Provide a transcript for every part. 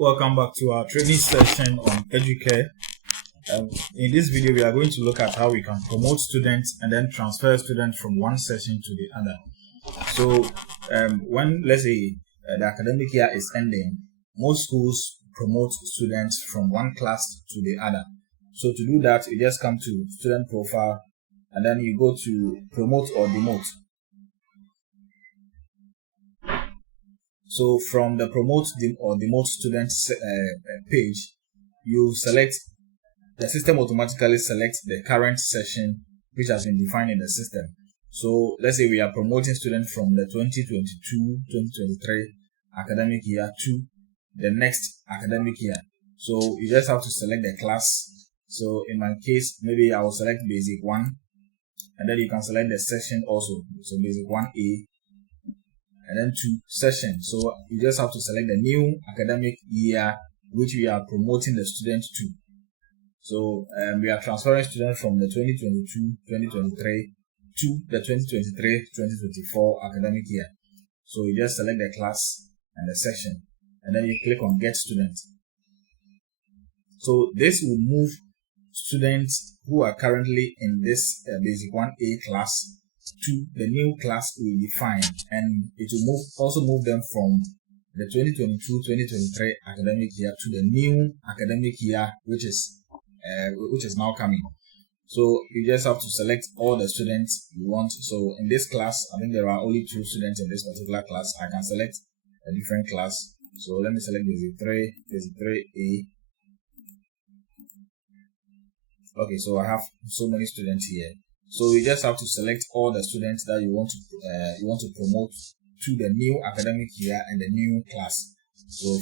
Welcome back to our training session on Educare. In this video, we are going to look at how we can promote students and then transfer students from one session to the other. So when, let's say, the academic year is ending, most schools promote students from one class to the other. So to do that, you just come to student profile and then you go to promote or demote. So from the promote or demote students page, you select, the system automatically selects the current session which has been defined in the system. So let's say we are promoting students from the 2022-2023 academic year to the next academic year. So you just have to select the class. So in my case, maybe I will select basic 1, and then you can select the session also. So basic 1A. And then to session. So you just have to select the new academic year which we are promoting the student to. So we are transferring students from the 2022-2023 to the 2023-2024 academic year. So you just select the class and the session, and then you click on Get Student. So this will move students who are currently in this basic 1A class to the new class we define, and it will also move them from the 2022-2023 academic year to the new academic year which is now coming. So you just have to select all the students you want. So in this class, I think there are only 2 students in this particular class. I can select a different class. So let me select basic 3, basic 3A. Okay, so I have so many students here. So you just have to select all the students that you want to promote to the new academic year and the new class. So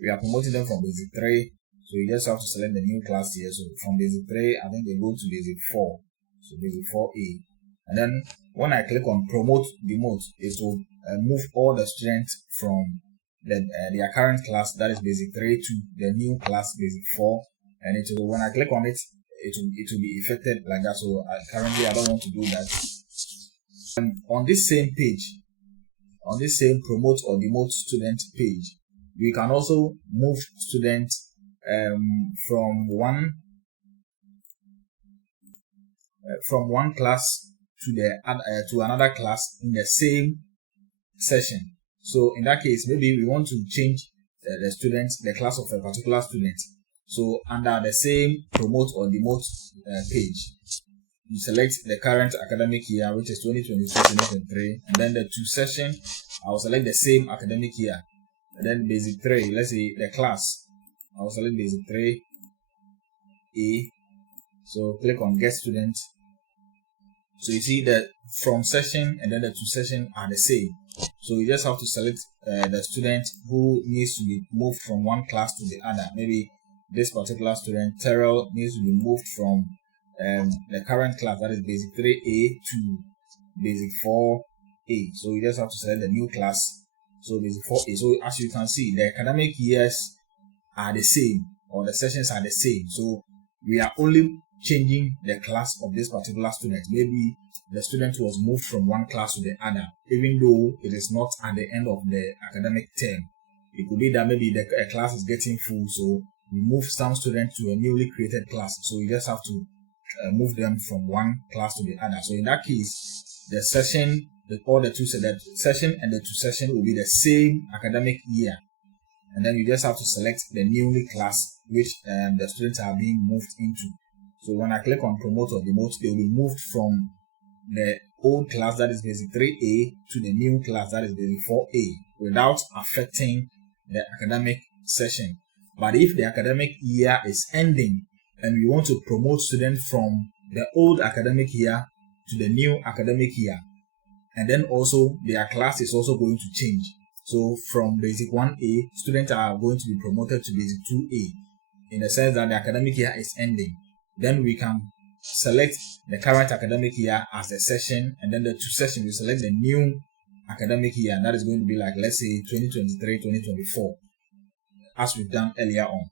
we are promoting them from basic 3. So you just have to select the new class here. So from basic 3, I think they go to basic 4. So basic 4A. And then when I click on promote demote, it will move all the students from their current class, that is basic 3, to the new class basic 4. And it will, when I click on it, it will be affected like that. So currently I don't want to do that. On this same page, on this same promote or demote student page, we can also move students from one class to another class in the same session. So in that case, maybe we want to change the class of a particular student. So under the same promote or demote page, you select the current academic year, which is 2022-2023, and then the to session, I will select the same academic year. And then basic 3, let's say the class, I will select basic 3A. So click on Get Student. So you see that from session and then the to session are the same. So you just have to select the student who needs to be moved from one class to the other. Maybe this particular student, Terrell, needs to be moved from the current class, that is basic 3A, to basic 4A. So you just have to select the new class. So basic 4A. So as you can see, the academic years are the same, or the sessions are the same. So we are only changing the class of this particular student. Maybe the student was moved from one class to the other, even though it is not at the end of the academic term. It could be that maybe the class is getting full, so we move some students to a newly created class. So you just have to move them from one class to the other. So in that case, the session, the session and the to session will be the same academic year. And then you just have to select the newly class which the students are being moved into. So when I click on promote or demote, they will be moved from the old class, that is basic 3A, to the new class, that is basic 4A, without affecting the academic session. But if the academic year is ending and we want to promote students from the old academic year to the new academic year, and then also their class is also going to change. So from basic 1A, students are going to be promoted to basic 2A, in the sense that the academic year is ending. Then we can select the current academic year as a session, and then the to session, we select the new academic year, and that is going to be like, let's say, 2023-2024. As we've done earlier on.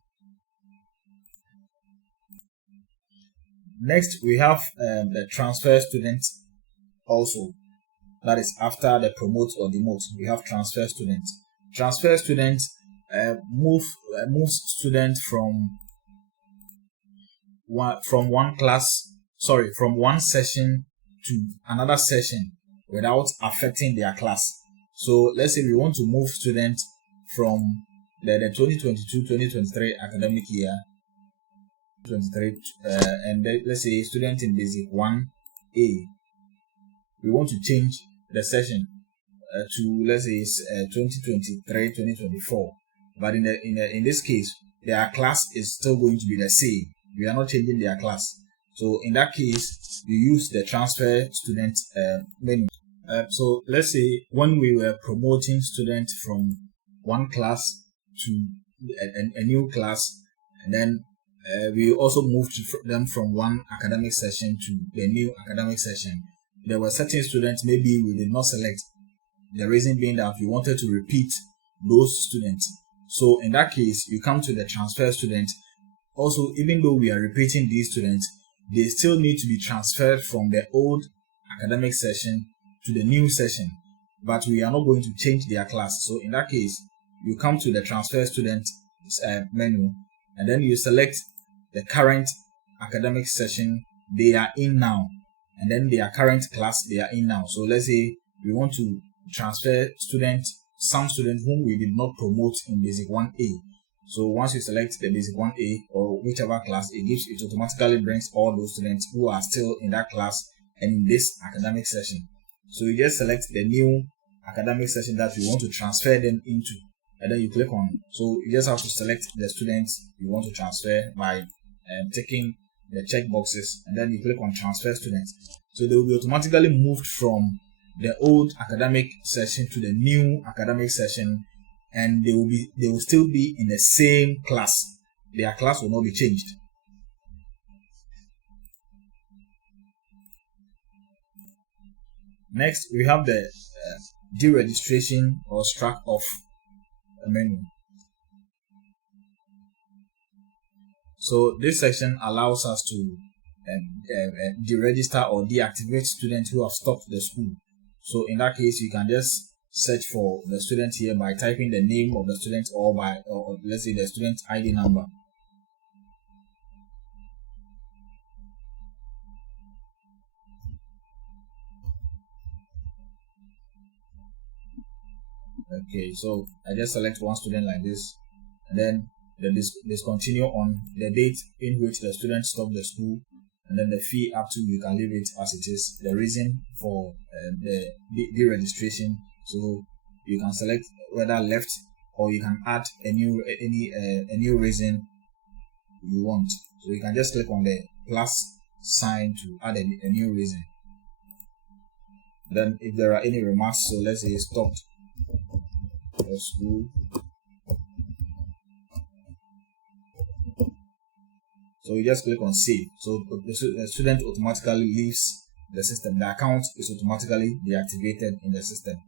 Next, we have the transfer student also. That is after the promote or demote, we have transfer students. Transfer students move student from one session to another session without affecting their class. So let's say we want to move students from the 2022-2023 academic year, 23, and let's say student in basic 1A. We want to change the session to, let's say, 2023-2024. But in this case, their class is still going to be the same. We are not changing their class. So in that case, you use the transfer student menu. So let's say when we were promoting students from one class to a new class, and then we also moved them from one academic session to the new academic session. There were certain students maybe we did not select. The reason being that we wanted to repeat those students. So in that case, you come to the transfer student. Also, even though we are repeating these students, they still need to be transferred from the old academic session to the new session, but we are not going to change their class. So in that case, you come to the transfer student menu, and then you select the current academic session they are in now, and then their current class they are in now. So let's say we want to transfer some students whom we did not promote in basic 1A. So once you select the basic 1A or whichever class, it automatically brings all those students who are still in that class and in this academic session. So you just select the new academic session that you want to transfer them into, and then you click on. So you just have to select the students you want to transfer by ticking the check boxes, and then you click on transfer students. So they will be automatically moved from the old academic session to the new academic session, and they will still be in the same class. Their class will not be changed. Next, we have the deregistration or strike off menu. So this section allows us to deregister or deactivate students who have stopped the school. So in that case, you can just search for the student here by typing the name of the student or let's say the student ID number. Okay, so I just select one student like this, and then discontinue on the date in which the student stopped the school, and then the fee up to, you can leave it as it is. The reason for the deregistration, so you can select whether left, or you can add a new reason you want. So you can just click on the plus sign to add a new reason. Then if there are any remarks, so let's say stopped the school. So you just click on save. So the student automatically leaves the system. The account is automatically deactivated in the system.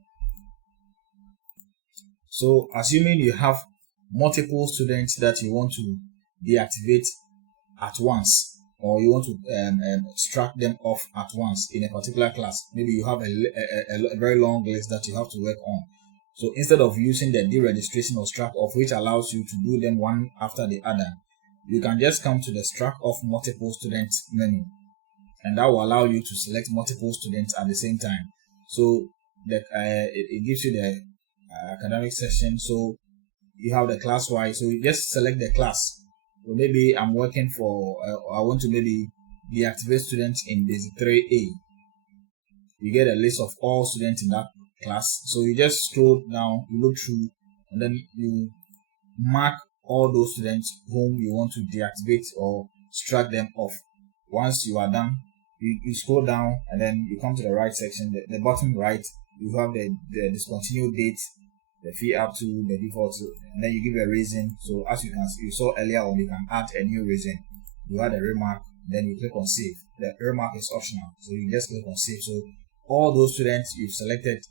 So assuming you have multiple students that you want to deactivate at once, or you want to extract them off at once in a particular class, maybe you have a very long list that you have to work on. So instead of using the deregistration or strike off, which allows you to do them one after the other, you can just come to the strike off multiple students menu, and that will allow you to select multiple students at the same time. So it gives you the academic session. So you have the class wise. So you just select the class. So maybe I'm working for, I want to maybe deactivate students in basic 3A. You get a list of all students in that class. So you just scroll down, you look through, and then you mark all those students whom you want to deactivate or strike them off. Once you are done, you scroll down, and then you come to the right section, the bottom right, you have the discontinued date, the fee up to, the default, and then you give a reason. So as you saw earlier on, you can add a new reason. You add a remark, then you click on save. The remark is optional, so you just click on save. So all those students you've selected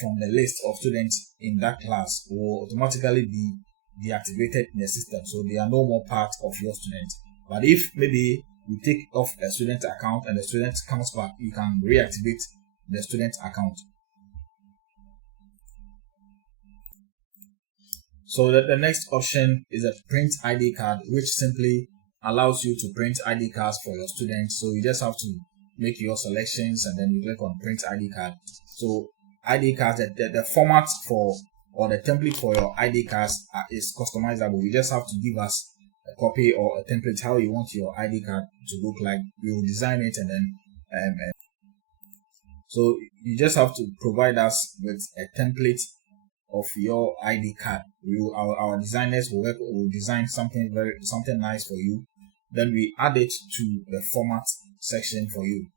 from the list of students in that class will automatically be deactivated in the system, so they are no more part of your student. But if maybe you take off a student account and the student comes back, you can reactivate the student account. So the next option is a print ID card, which simply allows you to print ID cards for your students. So you just have to make your selections and then you click on print ID card. So ID cards, the format for or the template for your ID cards is customizable. You just have to give us a copy or a template how you want your ID card to look like. We will design it and then so you just have to provide us with a template of your ID card. Our designers will design something nice for you. Then we add it to the format section for you.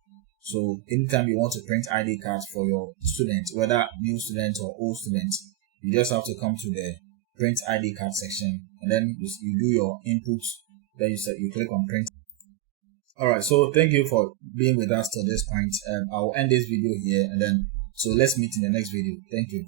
So anytime you want to print ID cards for your students, whether new students or old students, you just have to come to the print ID card section and then you do your inputs. Then you click on print. Alright, so thank you for being with us till this point. I will end this video here and then so let's meet in the next video. Thank you.